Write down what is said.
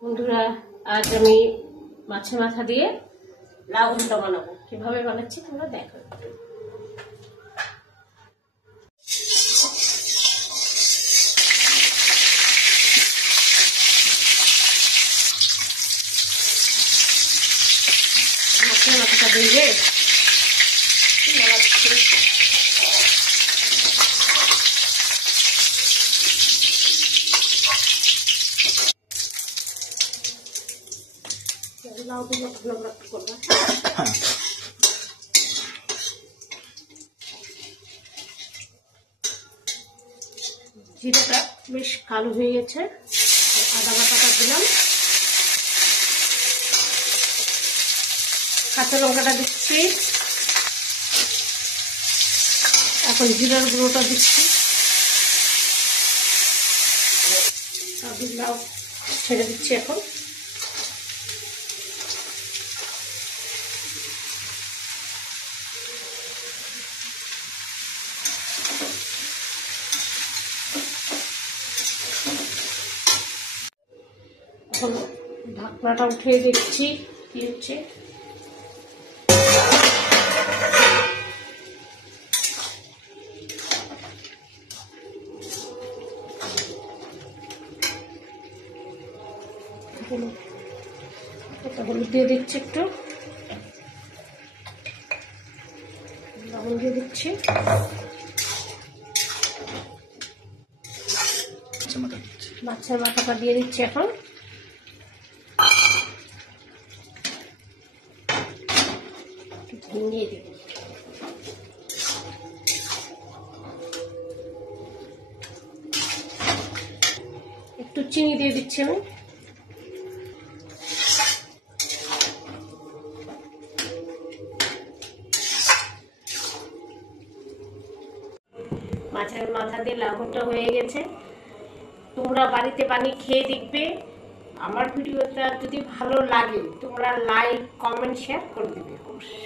বন্ধুরা, আজ আমি মাছের মাথা দিয়ে লাউ ঘন্ট বানাবো। কিভাবে বানাচ্ছি তোমরা দেখো। মাছের মাথাটা ভেজে লাউ দিয়ে ভালো করবো। জিরাটা বেশ কালো হয়ে গেছে, আদা বাটাটা দিলাম, কাঁচা লঙ্কাটা দিচ্ছি, এখন জিরার গুঁড়োটা দিচ্ছি, লাউ ছেড়ে দিচ্ছি এখন। এখন ঢাকনাটা উঠিয়ে দিচ্ছি, কি হচ্ছে হলুদ দিয়ে দিচ্ছি, একটু লবণ দিয়ে দিচ্ছি, মাছের মাথাটা দিয়ে দিচ্ছি এখন। ভেঙে দিই, একটু চিনি দিয়ে দিচ্ছি আমি। মাছের মাথা দিয়ে লাউ ঘন্ট হয়ে গেছে। তোমরা বাড়িতে বানিয়ে খেয়ে দেখবে। আমার ভিডিওটা যদি ভালো লাগে তোমরা লাইক, কমেন্ট, শেয়ার করে দেবে অবশ্যই।